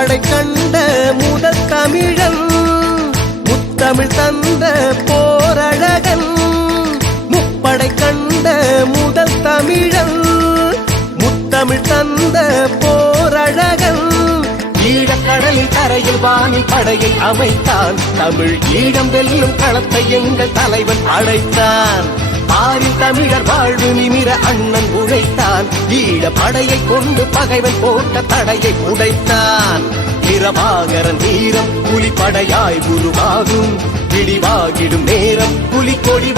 முப்படை கண்ட முதல் தமிழன் முத்தமிழ் தந்த போரழகன் முப்படை கண்ட முதல் தமிழன் முத்தமிழ் தந்த போரழகன் ஈழக்கடலில் கரையில் வானில் படையை அமைத்தான் தமிழ் ஈழம் வெல்லும் களத்தை எங்கள் தலைவன் அழைத்தான் பாரில் தமிழர் வாழ்வு நிமிர அண்ணன் உழைத்தான் ஈழ படையை கொண்டு பகைவன் போட்ட தடையை உடைத்தான் பிரபாகரன் வீரம் புலிப்படையாய் உருவாகும் விடிவாகிடும் நேரம் புலிக்கொடி